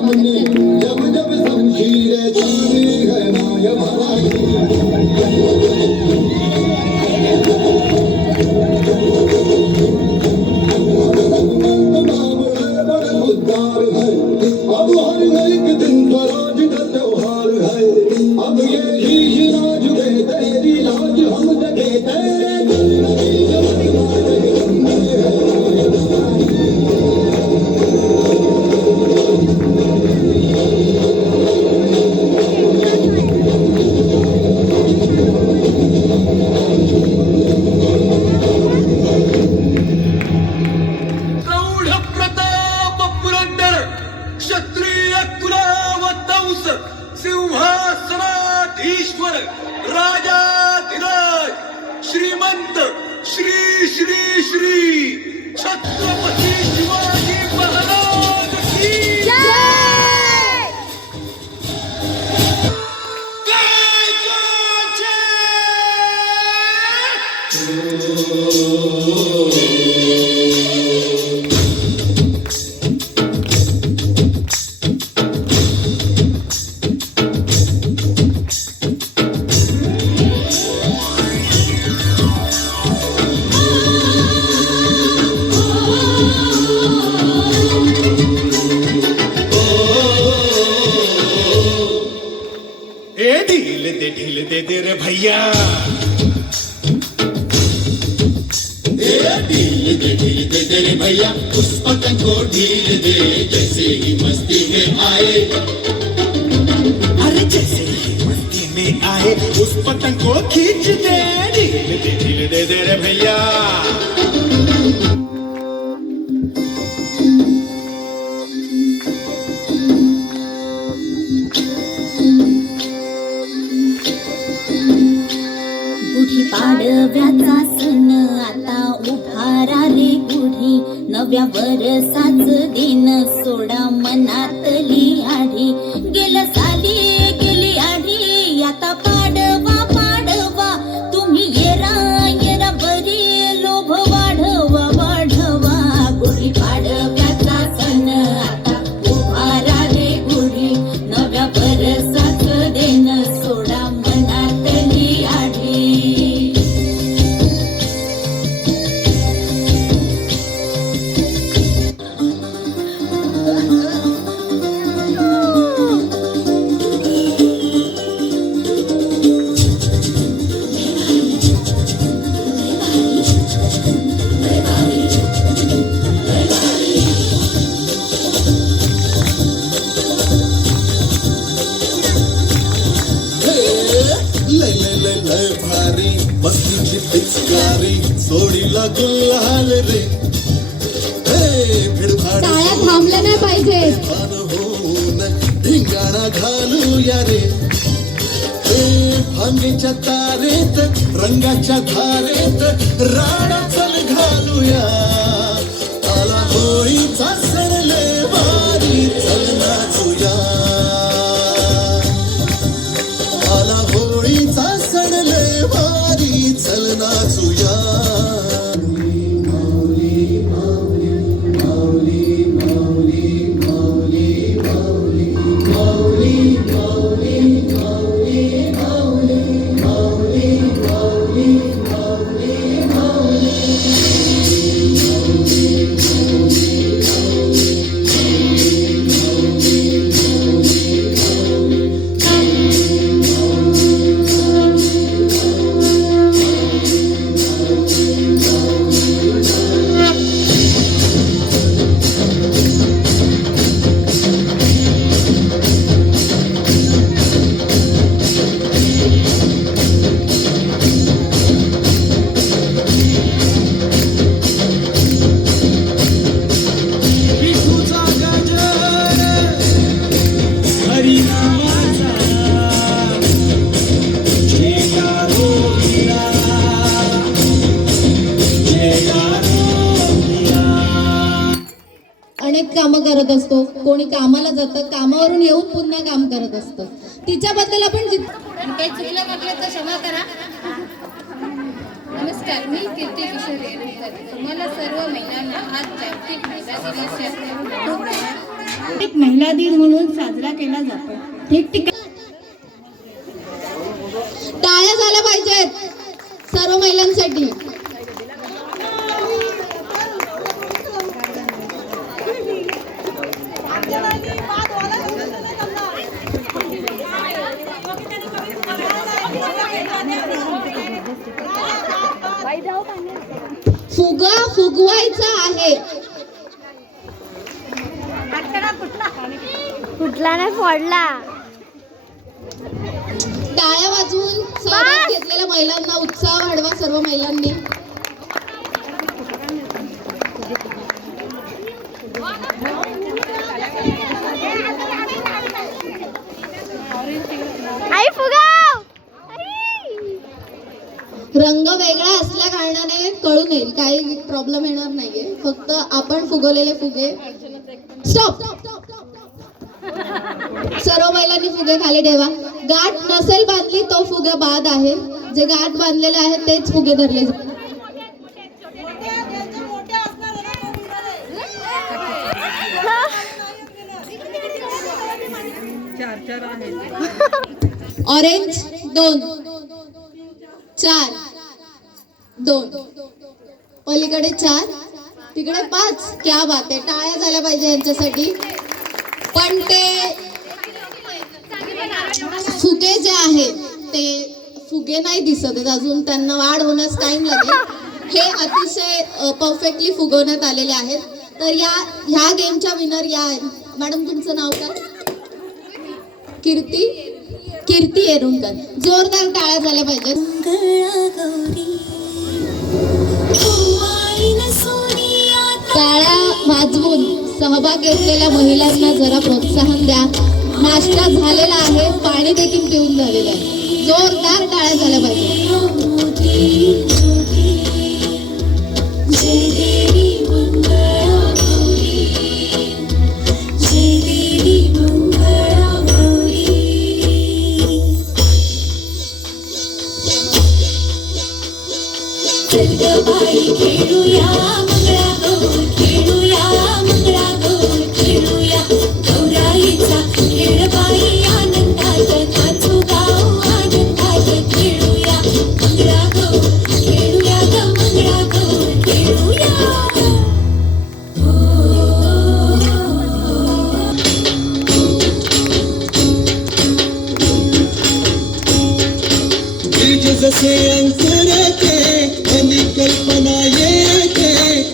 हमने जब जब शमशीरें तानी है माया भवानी मुद्दार है अब हर एक दिन स्वराज का त्योहार है अब ये ही राज दे तेरी लाज हम जगे तेरे सिंहासनाधीश्वर राजाधिराज श्रीमंत श्री श्री श्री छत्रपती शिवाजी महाराज की जय। ढील दे रे भैया ढील दे रे भैया उस पतंग को ढील दे जैसे ही मस्ती में आए अरे जैसे ही मस्ती में आए उस पतंग को खींच दे ढील दे रे भैया पाडव्याचा सण आता उभारा रे गुढी नव्या वर्षाच दिन सोडा मनातली आढी गेलं साली गेली आढी आता पाडवा पाडवा तुम्ही येरा बरी लोभ वाढवा वाढवा गुढी पाडव्याचा सण आता उभारा रे गुढी नव्या वर्षाच दिन सोडा मनातली आढी मस्तीची पिचकारी सोडीला गुलाल रे टाळ्या थांबल्या नाही पाहिजे होऊन धिंगाणा घालूया रे भांगेच्या तारेत रंगाच्या धारेत राडा चल घालूया आला होळीचा सण लय भारी चल नाचूया आला होळीचा सण लय भारी चल नाचूया कामं करत असतो कोणी कामाला जातं कामावरून येऊन पुन्हा काम करत असतं तिच्याबद्दल आपण काही चुकलं वाटलं तर क्षमा करा. नमस्कार, मी कीर्ती किशोर येणेकर. तुम्हाला सर्व महिलांना आज जागतिक महिला दिनाच्या महिला दिन म्हणून साजरा केला जातो. ठिकठिकाणी टाळ्या झाल्या पाहिजेत सर्व महिलांसाठी. फुगा फुगवायचा आहे. कुठला नाही फोडला. टाळ्या वाजवून सहभाग घेतलेल्या महिलांना उत्साह वाढवा सर्व महिलांनी. आई फुगाव. रंग वेगळा असल्या कारणाने कळून येईल, काही प्रॉब्लेम येणार नाहीये. फक्त आपण फुगवलेले फुगे स्टॉप. सर्व महिलांनी फुगे खाली ठेवा. गाठ नसेल बांधली तो फुगे बाद आहे. जे गाठ बांधलेले आहेत तेच फुगे धरले. ऑरेंज 2 4 2 पलीकडे 4 तिकडे 5. क्या बात आहे. टाळ्या झाल्या पाहिजे यांच्यासाठी. पण ते फुगे जे आहेत ते फुगे नाही दिसत आहेत अजून, त्यांना वाढ होण्यास टाइम लागेल. हे अतिशय परफेक्टली फुगवण्यात आलेले आहेत. तर ह्या गेमच्या विनर या आहेत. मॅडम तुमचं नाव काय? कीर्ती येरुणकर. जोरदार टाळ्या झाल्या पाहिजेत. टाळ्या वाजवून सहभाग घेतलेल्या महिलांना जरा प्रोत्साहन द्या. नाश्ता झालेला आहे, पाणी देखील पिऊन झालेलं आहे. जोरदार टाळ्या झाल्या पाहिजे. खेळूया मंगळागौर, खेळूया मंगळागौर, खेळूया गौराईचा खेळ बाई आनंदात नाचू गाऊ आनंदात. खेळूया मंगळागौर, खेळूया ग मंगळागौर, खेळूया. बीज जसे अंकुरते आणि कल्पना येते,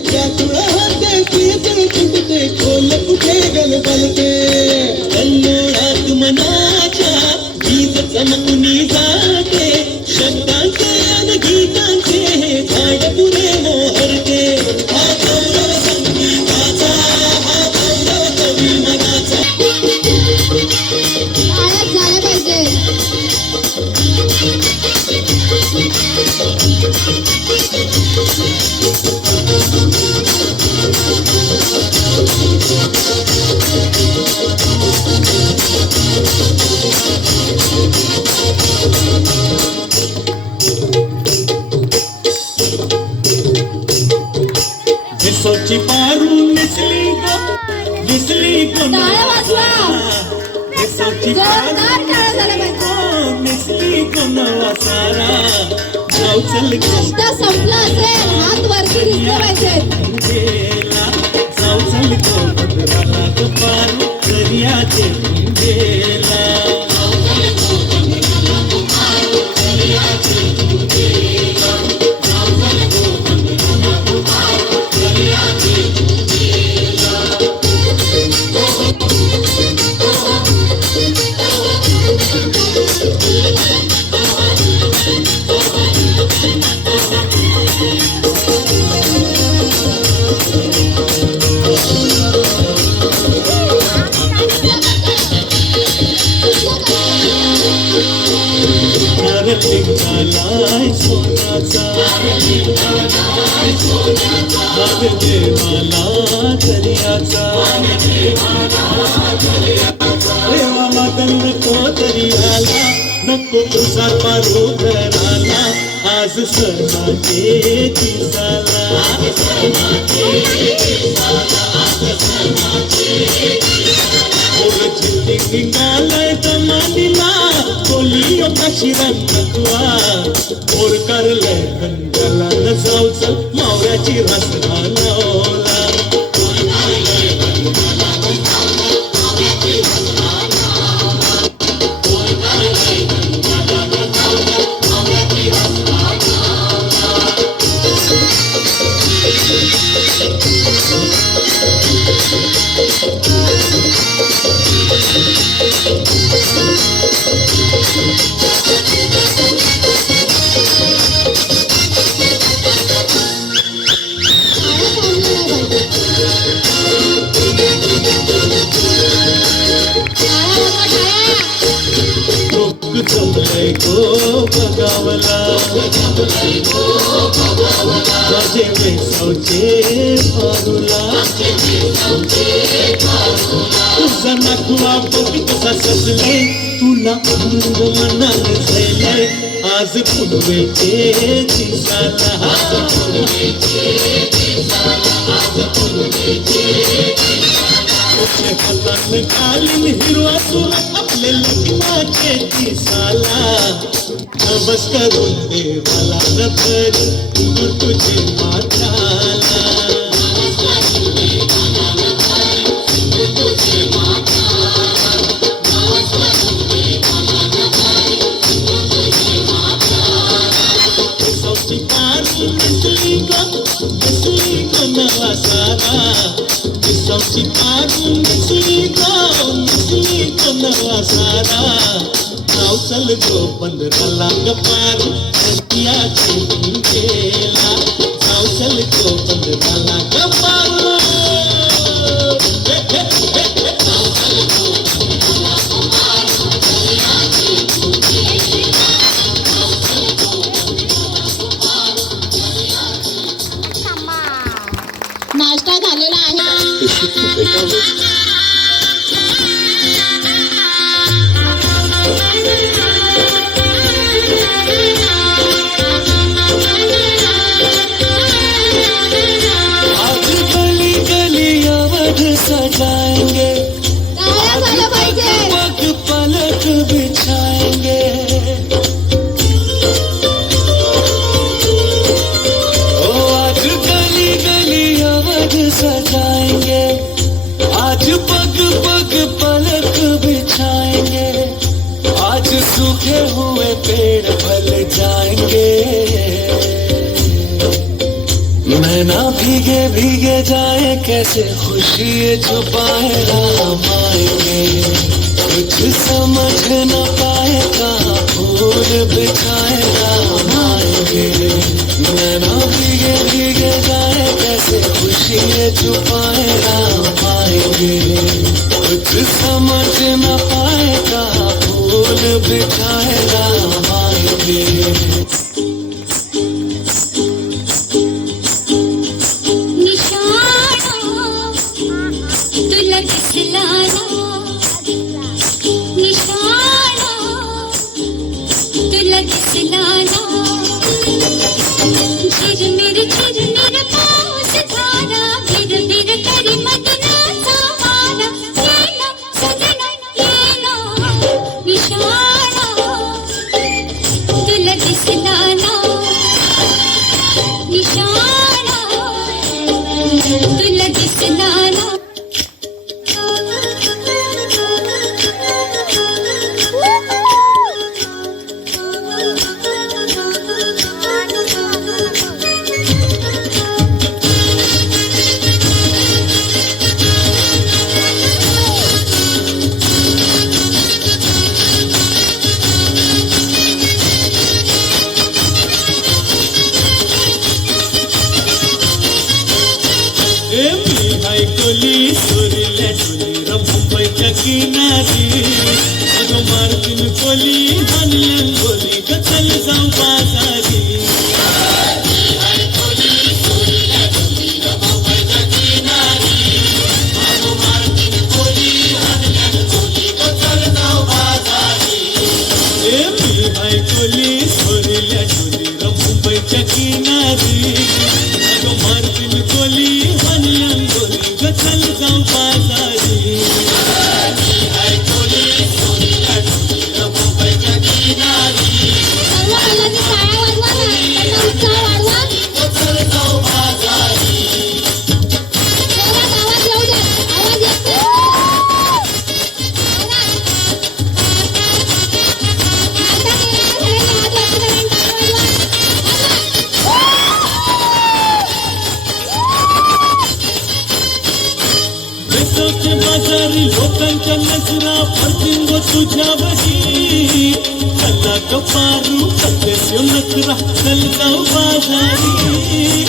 त्या तुळाते पितळ फुटते, खोल कुठे गलबलते. कल्लोळात मनाच्या बीज चमकुनी जाते, शब्दांचे आणि गीतांचे हे झाड पुरे मोहरते. हा गौरव संगीताचा, हा गौरव कवी मनाचा. टाळ्या झाल्या पाहिजे. विसोची पारू मिसली गो टाळ्या वाजवा. विसोची जोरदार टाळ्या झाल्या पाहिजे. मिसली गो नवा सारा जाऊ चल नाश्ता संपला असेल हात वरती दिसले पाहिजेत. गेला, जाऊ चल गो बदराला गो पारू दर्याचे गेला. लिंगालाय सोन्याचा माग देवाला दर्याचा. देवा मागल नको दर्याला, नको तुझा पारू घराला. आज सणाचे दिसाला, आज सणाचे दिसाला, आज सणाचे दिसाला. शिरण थकवा मोर करले गंगाला न जाऊच मावळ्याची रास घालवला बगावला माझे वेसावचे पारुला तुझा नाखवा बघ कसा सजले तुला आनंद मनाने झाले आज पुनवेचे दिसाला हातान घालीन हिरवा तुला आपले लग्नाचे दिसाला नमस करून देवाला न तरी तुझे माताला सौची पारू मिसली को नवा सारा सौची पारू मिसली को नवा सारा नाव चल गो बंदराला गपार सतिया छूटून गेला नाव चल गो बंदराला गपार नाश्ता झालेला आहे सजाएंगे झालं पाहिजे पग पलक बिछाएंगे ओ आज गली गली अवध सजाएंगे आज पग पग पलक बिछाएंगे आज सूखे हुए पेड़ फल जाएंगे नैना भीगे भीगे जाए कैसे खुशी छुपाए राम आएंगे कुछ समझ न पाए कहाँ फूल बिछाए राम आएंगे नैना भीगे भीगे जाए कैसे खुशी छुपाए राम आएंगे कुछ समझ न पाए कहाँ फूल बिछाए राम आएंगे किनारी अगं मारतीन कोली हानल्यान गोली ग चल जाऊ बाजारी कोली सोरील्या डोली मुंबईच्या किनारी अगं मारतीन कोली हानल्यान गोली ग चल जाऊ बाजारी नजरा फर्जिंग तुझ्यावरी चला ग पारू कसे नखरा चल जाऊ बाजारी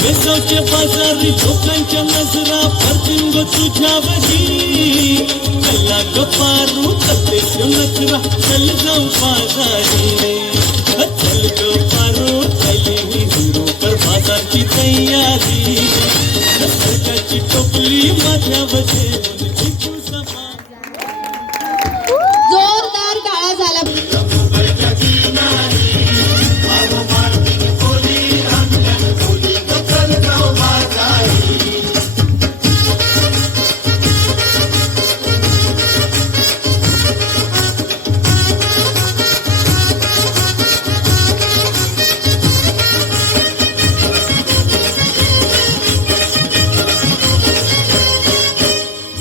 वेसावच्या बाजारी लोकांच्या नजरा फर्जिंग तुझ्यावरी चला ग पारू कसे नखरा चल जाऊ बाजारी चल ग पारू चली हिरो कर बाजारची तयारी सरकारची टोपली माझ्यावरी जोरदार टाळ्या झाल्या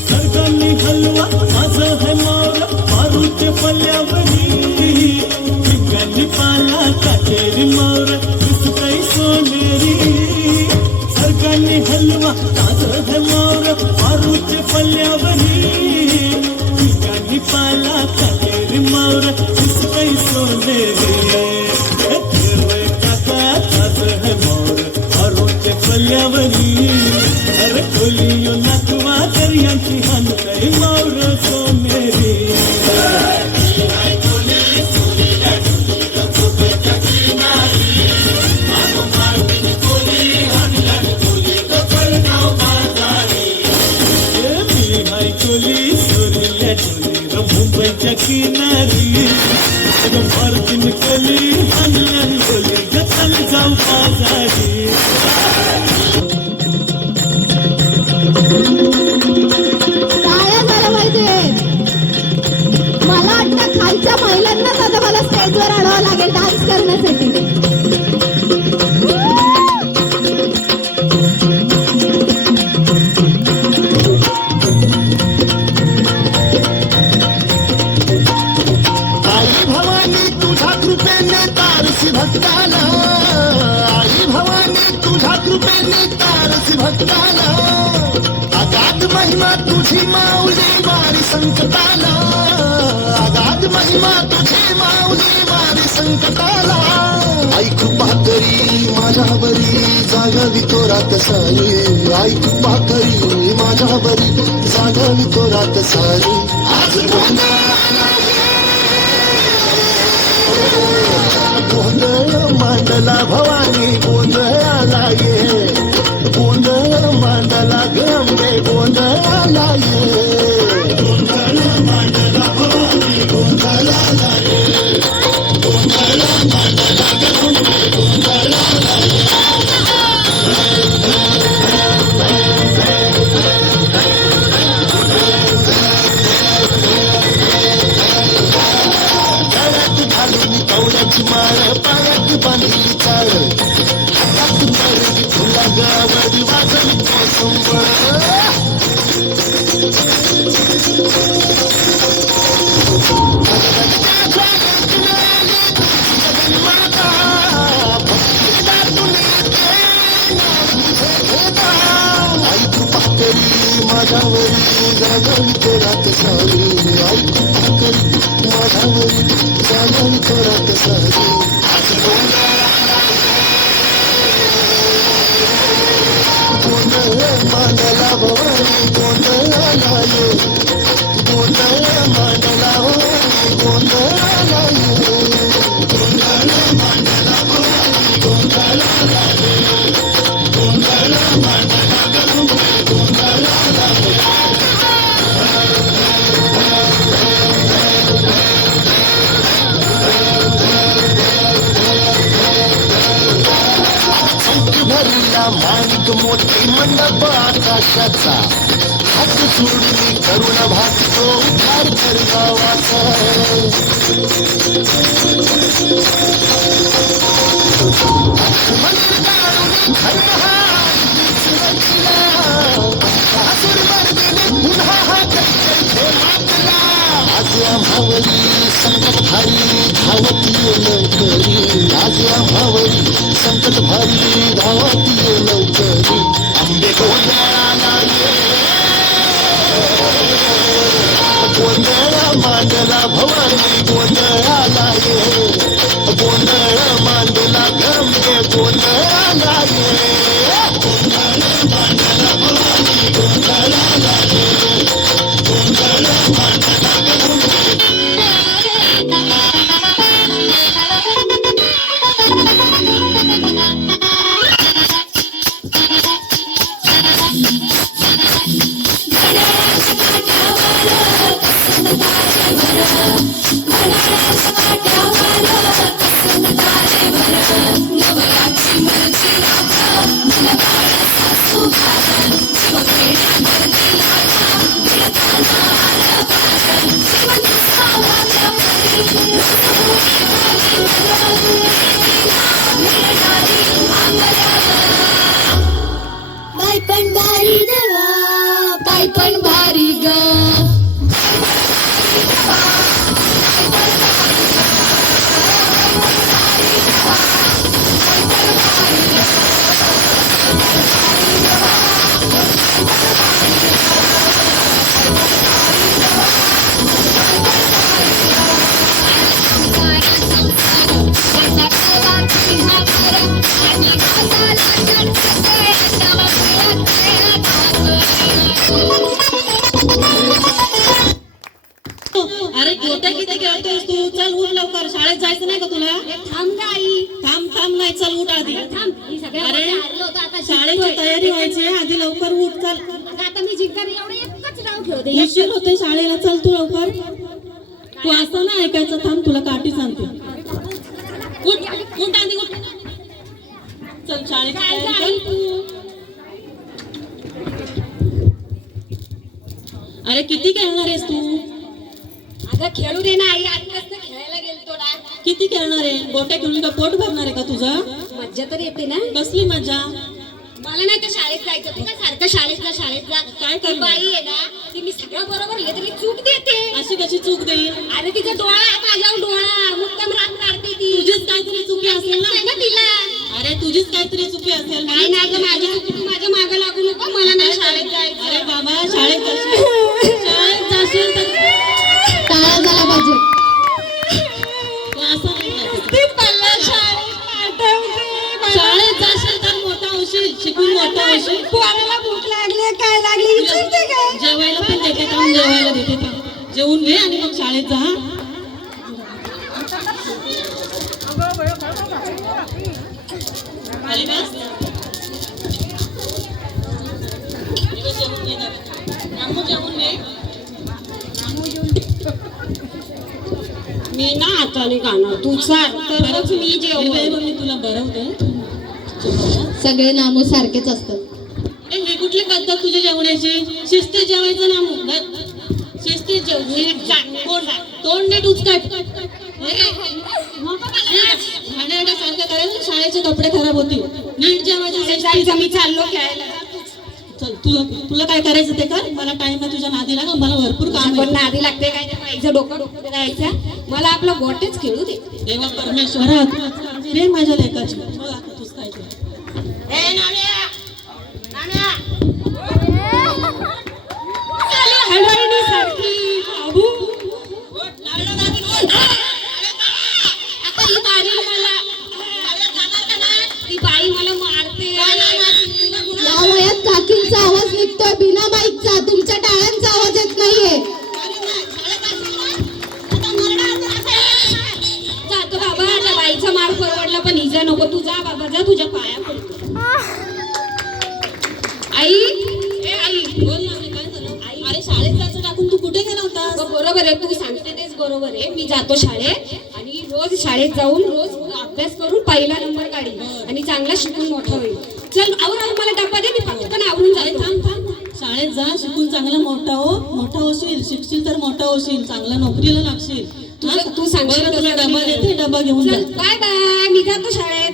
सरकारनी हलवा माझं है मोर मारूचे पल्ल्यावरी पिकांनी पाला काटेरी मोर दिसतय सोनेरी सरकारनी हलवा माझं है मोर मारूचे पल्ल्यावरी पिकांनी पाला काटेरी मोर दिसतय सोनेरी काका माझं है मोर मारूचे पल्ल्यावरी अरे खोलियो नाकवा दर्यांची हनतय मोर सोनेरी मुंबईच्या किनारी मार्जिन कली हनलन बोली गचल जाऊ बाजारी टाळ्या झाल्या पाहिजे मला वाटतं खालच्या महिलांनाच आता मला स्टेजवर आणावं लागेल डान्स करण्यासाठी आई भवानी तुझ्या कृपेने तारसी भक्ताला आई भवानी तुझ्या कृपेने तारसी भक्ताला अगाध महिमा तुझी माऊली वारी संकटाला अगाध महिमा तुझी माऊली वारी संकटाला आई कृपा करी माझ्यावरी जागावी तो रात सारी आई कृपा करी माझ्यावरी जागावी तो रात सारी आज गोंधळ मांडला भवानी गोंधळाला ये गोंधळ मांडला गंगे गोंधळाला ये गोंधळ मांडला भवानी गोंधळाला ये गोंधळ मांडला गंगे गोंधळाला ये गळ्यात घालून कवड्याची माळ पायात बांधली चाळ हातात मरली फुला गावडी वाजली कोसंबळ आई कृपा करी माझ्यावरी जागावी तो रात सारी आई कृपा करी माझ्यावरी जागावी तो रात सारी आज गोंधळ मांडला भवानी गोंधळाला ये गोंधळ मांडला भवानी गोंधळाला ये गोंधळ मांडला भवानी गोंधळाला ये गोंधळ मांडला गंगे गोंधळाला ये भरला माणिक मोठी मंडप आकाशाचा हात जोडून करुण भासतो उद्धार कर गावाचा मंदिर काढून धर्म हा रचला सासूर मर्दीने पुन्हा हा कैसे मातला आज आम्हावरी संकट भारी धावती लवकरी आज आम्हावरी संकट भारी धावती लवकरी आंबे गोंधळाला ये गोंधळ मांडला भवानी गोंधळाला ये गोंधळ मांडला गंगे गोंधळाला ये गोंधळ मांडला भवानी गोंधळाला ये गोंधळ मांडला बाई पण भारी देवा, बाई पण भारी ग. अरे गोट्या किती खेळतोयस तू? चल उठ लवकर, शाळेत जायचं नाही का तुला? थांब गाई, थांब थांब नाही, चल उठ आधी. थांब. ही सगळ्या अरे, गोष्टी हारलो होतो, आता शाळेची शिकतोय. तयारी व्हायची आहे, आधी लवकर उठ चल. आता मी जिंकणार एवढं एकच नाव ठेवते. उशीर होते शाळेला, चल तू लवकर. तू असं ना ऐकायचं, थांब तुला काठी सांगते. उठ उठ आधी उठ. चल शाळेत काय तयारी गाई कर. तू? अरे किती खेळणार आहेस तू? अगं खेळू दे ना आई, आत्ताच तर खेळायला गेलतो ना. किती खेळणार आहे? गोट्या खेळून का पोट भरणार आहे का तुझं? मज्जा तर येते ना. कसली मजा? मला नाही तर शाळेत जायचं. तू काय सारखं शाळेत जा शाळेत जा. काय ती करणार? बाई आहे ना, ती मी सगळं बरोबर हे तरी चूक देते. अशी कशी चूक देईल? अरे तिचा डोळा आहे माझ्यावर, डोळा मुक्काम रात काढते ती. तुझीच काहीतरी चुकी असेल नाही ना. ना तिला. अरे तुझीच काहीतरी चुकी असेल. नाही नाही गं, माझी चुकी, तू माझ्या मागं लागू नको. मला नाही शाळेत जायचं. अरे बाबा, शाळेत जाशील, शाळेत जाशील तर टाळा झाला पाहिजे. तू असं नाही करायचं. ती मला शाळेत पाठवते. शाळेत जाशील तर मोठा होशील, शिकून मोठा होशील. पोराला भूक लागली, काय लागली विचारते काय? जेवायला पण देते का? जेवायला देते का? जेवून घे आणि मग शाळेत जा. हा? खाली बस. इकडे जेवून घे जरा. रामू जेवून घे. मी ना आता नाही खाणार. तू चाल तरच मी हे जेवण. बाई बघ, मी तुला भरवते. सगळे नामू सारखेच असतात. हे कुठली पद्धत तुझ्या जेवणाची? शिस्तीत जेवायचं नामू. शिस्तीत जेव. नीट जा. तोंड नीट उचकाट. सारखं करायला शाळेचे कपडे खराब होतील. नीट जेवायचं. जायचं, मी चाललो खेळायला. चल तुला काय करायचं ते कर. मला टाइम आहे तुझ्या नादी लाग. मला भरपूर काम पण आहे. नादी लागते काय? त्या बाईचं डोकं द्यायचं. मला आपलं गोटेच खेळू दे. देवा परमेश्वरा, तू काळजी रे माझ्या लेकाची. बघ आता तूच काय कर. हळहळणी सारखी बाबू. आता ही मारेल मला. ती बाई मला मारते. या वयात काकींचा आवाज निघतोय बिना माईकचा. तुमच्या टाळ्यांचा आवाज येत नाहीये. जातो बाबा, त्या बाईचा मार परवडला पण हिजा नको. तू जा बाबा, जा, तुझ्या पाया पडतो. आई, ए आई, बोल ना, काय झालं? अरे शाळेत जायचं टाकून तू कुठे गेला होतास? बरोबर आहे, तू सांगते तेच बरोबर आहे. मी जातो शाळेत आणि रोज शाळेत जाऊन रोज अभ्यास करून पहिला नंबर काढीन आणि चांगला शिकून मोठा होईल. चल आवर, मला डब्बा दे, मी पटकन आवरून अरे जातो. थांब थांब. शाळेत जा, शिकून चांगला मोठा हो. मोठा होशील, शिकशील तर मोठा होशील, चांगला नोकरीला लागशील. तू सांगशील बरं, तुला तसं डबा मी देते, डबा घेऊन जा. चल बाय बाय, मी जातो शाळेत.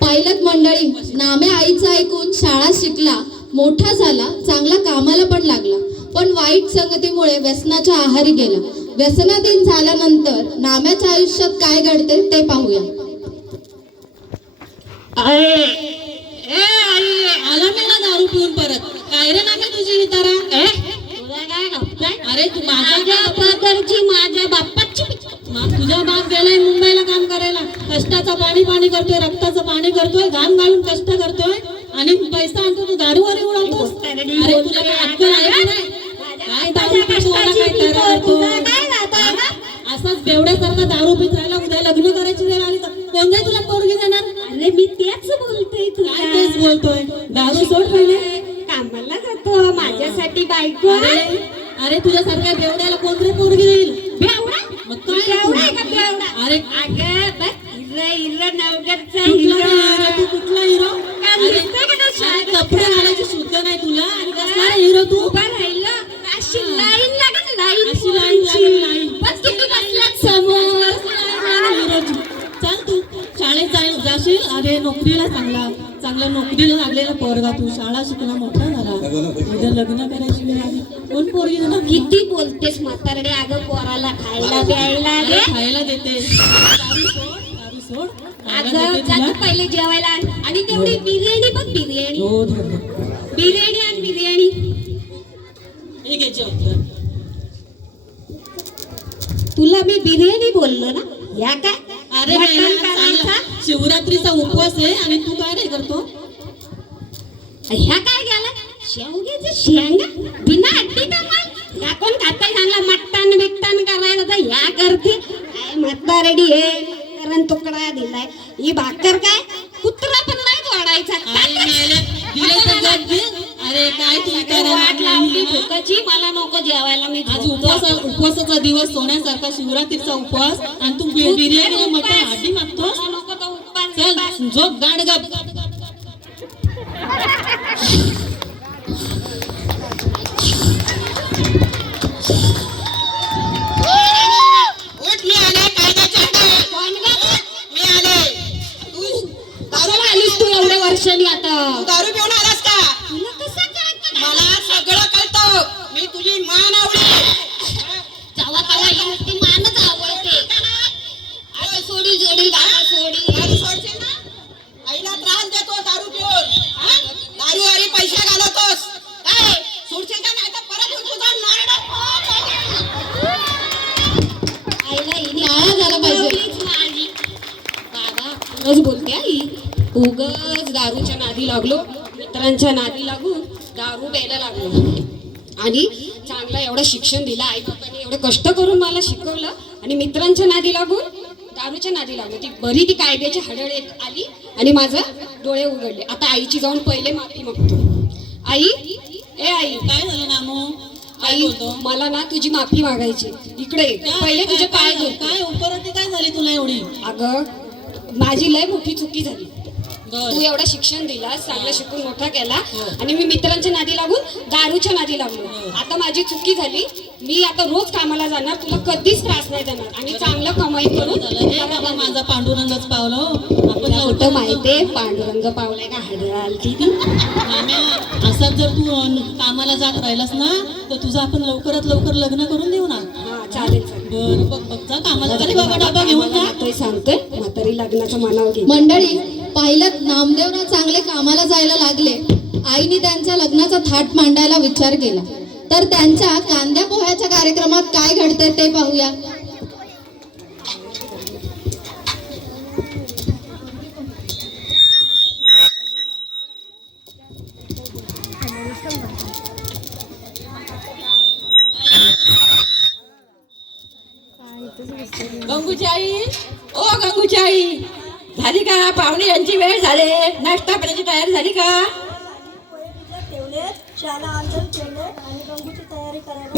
पाहिलं मंडळी, नामे आईचं ऐकून शाळा शिकला, मोठा झाला, चांगला कामाला पण लागला. पण वाईट संगतीमुळे व्यसनाच्या आहारी गेला. व्यसनाधीन झाल्यानंतर नाम्याच्या आयुष्यात काय घडते ते पाहूया. आला मी ना दारू पिऊन परत. काय रे नामे तुझी ही तारा? तुला काय काय हप्ताय अरे तू माझा माझ्या पदरची माझ्या बाप्पाची तुझा बाप गेलाय मुंबईला काम करायला, कष्टाचं पाणी करतोय, रक्ताचं पाणी करतोय, घाम घालून कष्ट करतोय आणि पैसा आणतो तू दारूवर उडवतोस. अरे तुला काय अक्कल आहे की नाही? काय दारू पितो मला काय करतो? असाच बेवड्यासारखा दारू पिचायला उद्या लग्न करायची वेळ आली तर कोण जाई तुला पोरगी देणार? अरे मी तेच बोलते तुला. काय तेच बोलतोय? दारू सोड पहिले. कामाला जातो माझ्यासाठी बायको. अरे तुझ्यासारख्या बेवड्याला कोणतरी पोरगी देईल? बेवडा मग काय बेवडा आहे का बेवडा? अरे अगं बघ हिरो नवगरचा कुठला हिरो. हिरो? तू कुठला हिरो? काय अरे दिसतंय का तो काय शाळेत? कपडे घालायची शुद्ध नाही तुला आणि कसला हिरो तू? उभा राहिलं अशी लाईन लागेल लाईन. अशी लाईन. बस किती बसल्यात समोर. हिरोची. चल तू शाळेत जाशील. अरे नोकरीला चांगला नोकरीला लागलेला पोरगा तू, शाळा शिकला मोठा झाला, उद्या लग्न करायची वेळ आली कोण पोरगी देणार? किती बोलतेस म्हातारडे. अगं पोराला खायला प्यायला अरे दे. खायला देते. दारू सोड खायला अगं देते जा तुला. तू पहिले जेवायला आण. आणि तेवढी बिर्याणी बघ बिर्याणी. हो धर. बिर्याणी आण बिर्याणी. हे घे जेवण. तुला मी बिर्याणी बोललो ना. या काय अरे मटण चांगला करायचा. शिवरात्रीचा उपवास आहे आणि तू काय नाही करतो? ह्या काय गेला शेवग्याचं शेंगा बिना हड्डी का मग. या कोण खाताय चांगला मटण बिट्टन करायला तर ह्या करते. काय म्हातारडी हे कारण तुकडा दिलाय. ही भाकर काय कुत्रा पण नाही वाढायचा. अरे मेले दिले तर जग दे. अरे काय तू वाट लावली करायला? भुकाची. मला नको जेवायला. मी आज झोपतो. उपवासाचा दिवस सोन्यासारखा शिवरात्रीचा उपवास आणि तू बिर्याणी मटण हड्डी मागतोस. मला नको तो उपवास. चल झोप गाड गप. उठ मी आले कायद्याच्या हातात. कोण गं? मी आले. तू कशाला आलीस तू एवढ्या वर्षांनी आता? दारू पिऊन आलास का? तुला कसं कळतं? मला सगळं कळतं. मी तुझी मान आवडली. जावा कावा ही नुसती मानच आवडते. आता सोडी जोडील बाबा सोडी. दारू सोडशील ना? आईला त्रास देतो दारू पिऊन. हा? दारूवारी पैसे घालवतोस. काय सोडशील का नाही तर परत येऊन तुझा नारळ आईला हिने नाळा झाला पाहिजे. उगीच माझी. बाबा उगाच बोलते आई. उगाच दारूच्या नादी लागलो. मित्रांच्या नादी लागून दारू प्यायला लागलो. आणि चांगला एवढं शिक्षण दिलं. आई बाबांनी एवढं कष्ट करून मला शिकवलं आणि मित्रांच्या नादी लागून दारूच्या नादी लागलो. ती बरी ती कायद्याची हडळ एक आली आणि माझं डोळे उघडले. आता आईची जाऊन पहिले माफी मागतो. आई ए आई काय झालं नामो? काय आई बोलतो? मला ना तुझी माफी मागायची. इकडे ये. पहिले तुझे पाय धरतो. काय उपरती काय झाली तुला एवढी? अगं माझी लय मोठी चुकी झाली. बर तू एवढं शिक्षण दिला, चांगलं शिकून मोठा केला आणि मी मित्रांच्या नादी लागून दारूच्या नादी लागलो. आता माझी चुकी झाली. मी आता रोज कामाला जाणार. तुला कधीच त्रास नाही देणार आणि चांगलं कमाई करून हे बाबा माझा पांडुरंगच पावलो. आपण तुला कुठं माहितीये पांडुरंग पावलाय का हडळ आलती ती. माम्या असाच जर तू कामाला जात राहिलास ना तर तुझं आपण लवकरात लवकर लग्न करून देऊ ना. हा चालेल चालेल. बर बघ बघ जा कामाला. चल बाबा डबा घेऊन जा. म्हातारी सांगतोय म्हातारी लग्नाचं मनाव घे. मंडळी पाहिलं नामदेवराव चांगले कामाला जायला लागले. आईने त्यांच्या लग्नाचा थाट मांडायला विचार केला. तर त्यांच्या कांद्या पोह्याच्या कार्यक्रमात काय घडतंय ते पाहूया. गंगूची आई ओ गंगूची आई झाली का? पाहुणे यांची वेळ झाले. नाश्ता पाण्याची तयारी झाली का?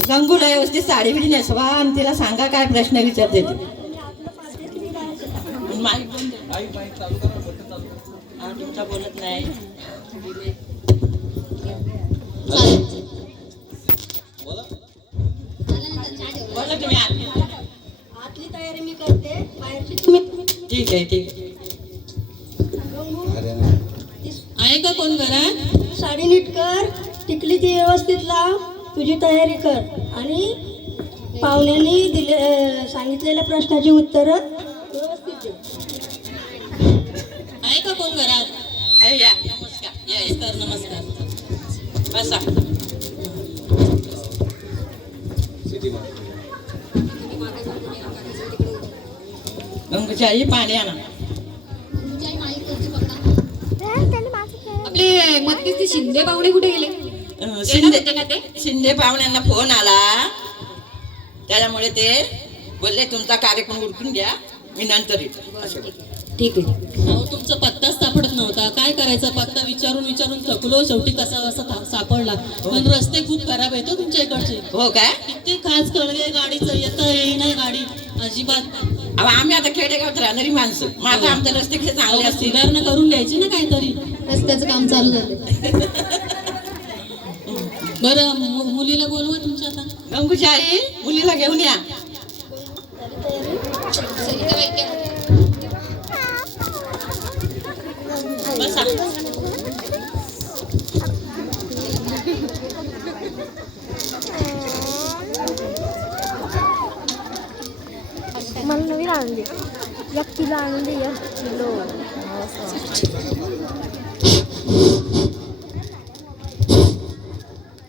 गंगूला व्यवस्थित साडी बिडी नेसवा आणि तिला सांगा काय प्रश्न विचारते ती. तुमचा बोलत नाही. बोला तुम्ही आतली तयारी मी करते, बाहेरची तुम्ही. ठीक आहे ठीक आहे. आहे का कोण घरात? साडी नीट कर, टिकली ती व्यवस्थित लाव, तुझी तयारी कर आणि पाहुण्यांनी सांगितलेल्या प्रश्नाची उत्तरं व्यवस्थित दे. आहे का कोण घरात? आहे या. नमस्कार या या. नमस्कार नमस्कार. बसा. गंगूच्याई पाणी आणा. आपले मध्यस्थी शिंदे पाहुणे कुठे गेले? शिंदे येणार होते ना ते? शिंदे पाहुण्यांना फोन आला, त्याच्यामुळे ते बोलले तुमचा कार्यक्रम उरकून घ्या, मी नंतर येतो असं बोलले. ठीक आहे. अहो तुमचा पत्ताच सापडत नव्हता. काय करायचा, पत्ता विचारून विचारून थकलो, शेवटी कसा कसा सापडला. पण रस्ते खूप खराब आहेत हो तुमच्या इकडचे. हो काय? किती खास कळगे गाडीचं येतं येई नाही गाडी अजिबात. अहो, आम्ही आता खेडेगावात राहणारी माणसं, मग आता आमचे रस्ते कसे चांगले असतील. सुधारणा करून घ्यायची ना काहीतरी. रस्त्याचं काम चालू झालं. बरं मुलीला बोलवा तुमच्या आता. गंगूची आई मुलीला घेऊन या. सरिताबाई त्या- बसा. मला नवीन आणून दे, एक किलो आणून दे, 1 किलो.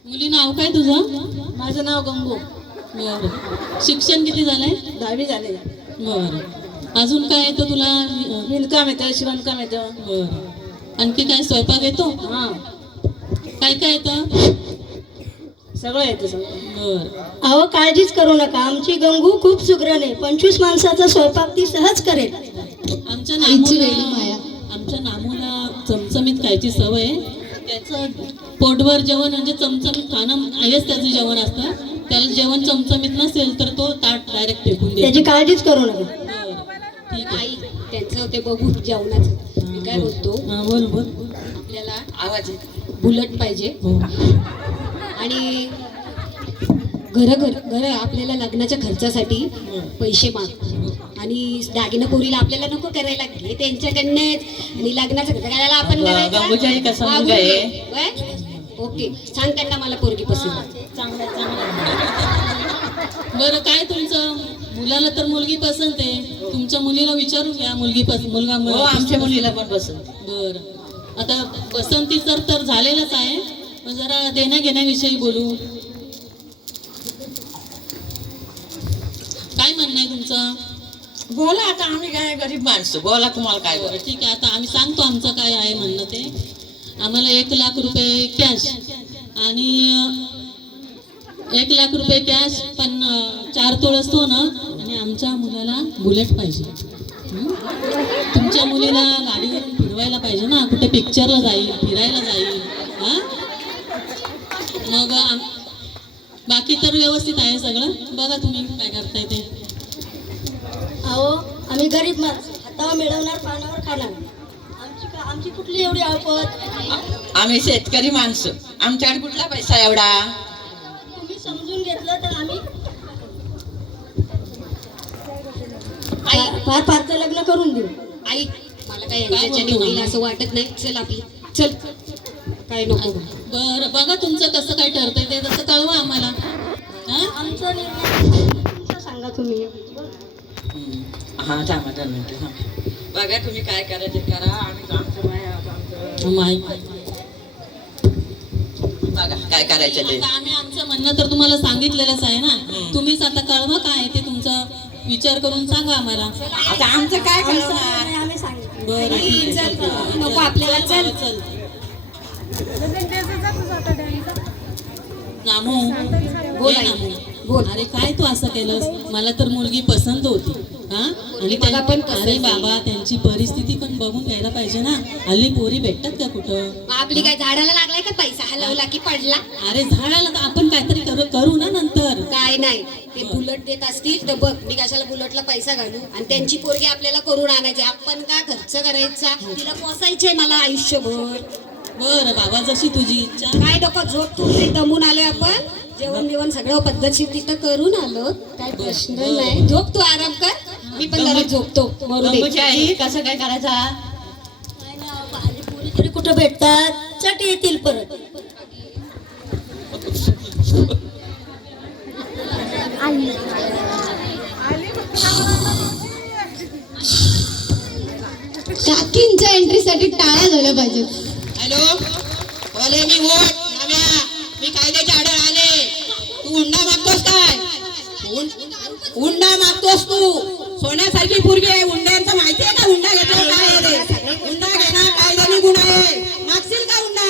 मुली नाव काय तुझं? माझं नाव गंगू. बरं. शिक्षण किती झालंय? 10वी झाले. बरं. अजून काय येतं तुला? विणकाम येतं, शिवणकाम येतं. बरं. आणखी काय स्वयंपाक येतो? हा, काय काय येतं? सगळं येतं सगळं. बरं. अहो काळजीच करू नका, आमची गंगू खूप सुग्रण आहे. 25 माणसाचा स्वयंपाक ती सहज करेल. आमच्या आईची वेडी नामूला माया. आमच्या नामूला चमचमीत खायची सवय आहे. त्याचं पोटभर जेवण म्हणजे चमचमीत खाणं आहेच त्याचं जेवण असतं. त्याला जेवण चमचमीत नसेल तर तो ताट डायरेक्ट फेकून देतो. त्याची काळजीच करू नका. बरं. ठीक आहे. आई त्यांचं ते बघू जेवणाचं. मी काय बोलतो, हा, बोल बोल. आपल्याला आवाज येतो. बुलट पाहिजे हो. आणि घर आपल्याला लग्नाच्या खर्चासाठी पैसे माग आणि दागिनं पोरीला आपल्याला नको करायला, घे त्यांच्याकडनं आणि लग्नाचं खर्च करायला आपण करायचा. गंगूच्याई कसा मागून मुलगा आहे? घे. व्हय? ओके, सांग त्यांना मला पोरगी पसंत. चांगलं बरं. काय तुमचं मुलाला तर मुलगी पसंत आहे, तुमच्या मुलीला विचारून घ्या मुलगी मुलगा हो, आमच्या मुलीला पण पसंत. बरं. आता पसंती तर झालेलंच आहे, मग जरा देण्या घेण्याविषयी बोलू. काय म्हणणं आहे तुमचं? बोला आता, आम्ही काय गरीब माणसं, बोला तुम्हाला काय बरं, बोलायचं. ठीक आहे. आता आम्ही सांगतो आमचं काय आहे म्हणणं ते. आम्हाला 1 लाख रुपये कॅश आणि 1 लाख रुपये कॅश, पण 4 तोळ सोनं आणि आमच्या मुलाला बुलेट पाहिजे. तुमच्या मुलीला गाडीवरून फिरवायला पाहिजे ना, कुठे पिक्चरला जाईल, फिरायला जाईल. हा, मग बाकी तर व्यवस्थित आहे सगळं. बघा तुम्ही काय करताय ते. अहो आम्ही गरीब माणसं, हातावर मिळवणार, पानावर खाणार. आमची कुठली एवढी अवपत. आम्ही शेतकरी माणसं, आमच्याकडे कुठला पैसा एवढा. तुम्ही समजून घेतलं तर आम्ही फार फारचं लग्न करून देऊ. आई मला काय यांच्याच्याने होईल असं वाटत नाही. चल आपली चल, काय नको. बरं, बघा तुमचं कसं काय ठरतंय ते तसं कळवा आम्हाला. हा? आमचा निर्णय तुमचा सांगा तुम्ही. हा, थांबा 2 मिनिटं थांबा. बघा तुम्ही काय करायचं करा, आम्ही आमचं बघा काय करायचं ते. आता आम्ही आमचं म्हणणं तर तुम्हाला सांगितलेलंच आहे ना. तुम्हीच आता कळवा काय आहे ते, तुमचा विचार करून सांगा आम्हाला. आता आमचं काय आमचा करणार. निर्णय आम्ही सांगितलं. बरं, ठीक आहे. चल, नको आपल्याला. चल चल. नामू, बोल ये आई, नामू. बोल. अरे काय तू असं केलंस? मला तर मुलगी पसंत होती. हा, आणि मला पण पसंत अरे आहे. बाबा, त्यांची परिस्थिती पण बघून घ्यायला पाहिजे ना. हल्ली पोरी भेटतात का कुठं? मग आपली काय झाडाला लागलाय का पैसा हलवला की पडला? अरे झाडाला तर आपण काहीतरी करू ना नंतर. काय नाही, ते बुलट देत असतील तर बघ, मी कशाला बुलटला पैसा घालू आणि त्यांची पोरगी आपल्याला करून आणायची. आपण का खर्च करायचा, तिला पोसायचे मला आयुष्यभर. बरं बाबा, जशी तुझी इच्छा. काय डोकं झोप तू, दमून आलोय आपण. जेवण बिवण सगळं पद्धतशीर तिथं करून आलो, काय प्रश्न नाही. झोप तू, आराम कर, मी पण जरा झोपतो. मरू दे. गंगूची आई कसं काय करायचा. काय नाही अहो, हल्ली पोरी तरी कुठं भेटतात, चट येतील परत. काकींच्या एंट्रीसाठी टाळ्या झाल्या पाहिजेत. हॅलो, बोले मी वोट नाम्या, मी कायद्याच्या आडर आले. तू हुंडा मागतोस काय? हुंडा मागतोस तू. सोन्यासारखी पोरगी आहे. हुंड्यांचं माहिती आहे का? हुंडा घेतल्यावर काय आहे रे? हुंडा घेणं कायद्याने गुन्हा आहे. मागशील का हुंडा?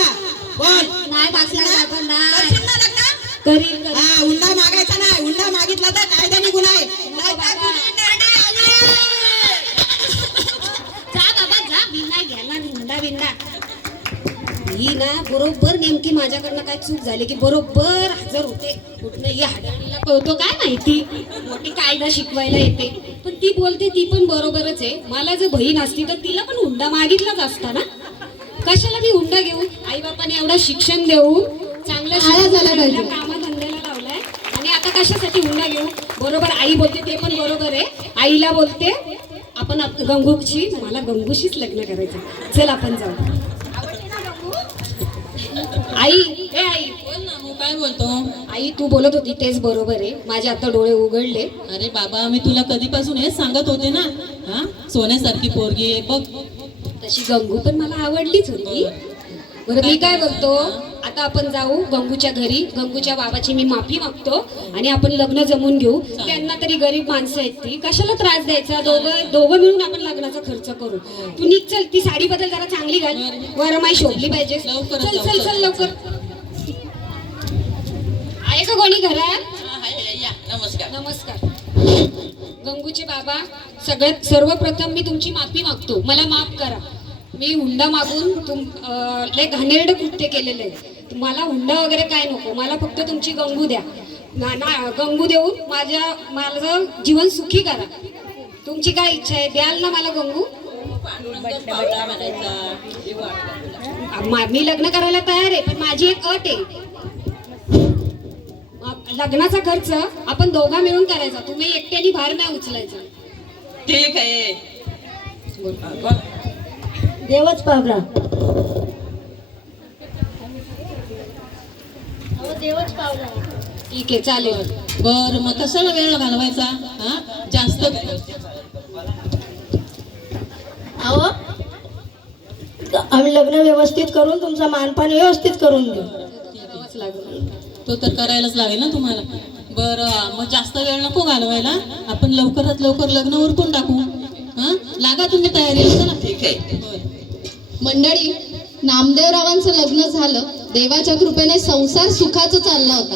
बोल. नाही मागला बाबा नाही करशील ना लग्न? करील हा, हुंडा मागायचा नाही. हुंडा मागितला तर कायद्याने गुन्हा आहे. नाही तर तुझी नरडी आली. जा बाबा जा, मी नाही घेणार हुंडा बिंडा. ही ना बरोबर नेमकी माझ्याकडनं काय चूक झाली की बरोबर हजर होते. कुठनं ही हाडाणीला कळतो काय माहिती, मोठी कायदा शिकवायला येते. पण ती बोलते ती पण बरोबरच आहे. मला जर बहीण असती तर तिला पण हुंडा मागितलाच असता ना. कशाला मी हुंडा घेऊ? आई बापाने एवढं शिक्षण देऊ, चांगलं आळा झाला पाहिजे. कामाधंद्याला लावलाय आणि आता कशासाठी हुंडा घेऊ? बरोबर आई बोलते ते पण बरोबर आहे. आईला बोलते आपण गंगूशी, मला गंगूशीच लग्न करायचं, चल आपण जाऊ. आई ए आई बोल ना, मग काय बोलतो? आई तू बोलत होती तेच बरोबर आहे. माझे आता डोळे उघडले. अरे बाबा, मी तुला कधीपासून हेच सांगत होते ना. हा, सोन्यासारखी पोरगी आहे बघ. तशी गंगू पण मला आवडलीच होती. बरं मी काय बोलतो, आता आपण जाऊ गंगूच्या घरी. गंगूच्या बाबाची मी माफी मागतो आणि आपण लग्न जमून घेऊ. त्यांना तरी गरीब माणसं आहेत, ती कशाला त्रास द्यायचा. दोघं मिळून आपण लग्नाचा खर्च करू. तू निघ, चल. ती साडी बदल जरा चांगली घाल, वरमाई शोभली पाहिजे. लवकरच चल जाऊ, चल चल. चल लवकर. आहे का कोणी घरात? नमस्कार. नमस्कार. गंगूचे बाबा, सर्वप्रथम मी तुमची माफी मागतो. मला माफ करा. मी हुंडा मागून लय घाणेरडं कृत्य केलेलं आहे. मला हुंडा वगैरे काय नको. मला फक्त तुमची गंगू द्या. गंगू देऊन माझं जीवन सुखी करा. तुमची काय इच्छा आहे? द्याल ना मला गंगू? मी लग्न करायला तयार आहे, पण माझी एक अट आहे. लग्नाचा खर्च आपण दोघा मिळून करायचा. तुम्ही एकट्याने भार नाही उचलायचा. ठीक आहे. देवच पावला. देवच पावला. ठीक आहे, चालेल. बर, मग कशाला वेळ घालवायचा? हा, जास्त अहो, आम्ही लग्न व्यवस्थित करून तुमचा मानपान व्यवस्थित करून देऊ. करावंच लागलं. तो तर करायलाच लागेल ना तुम्हाला. बरं, मग जास्त वेळ नको घालवायला. आपण लवकरात लवकर लग्न उरकून टाकू. हा, लागा तुम्ही तयारीला. चला. ठीक आहे. बरं. मंडळी, नामदेवरावांचं लग्न झालं. देवाच्या कृपेने संसार सुखाचा चालला होता.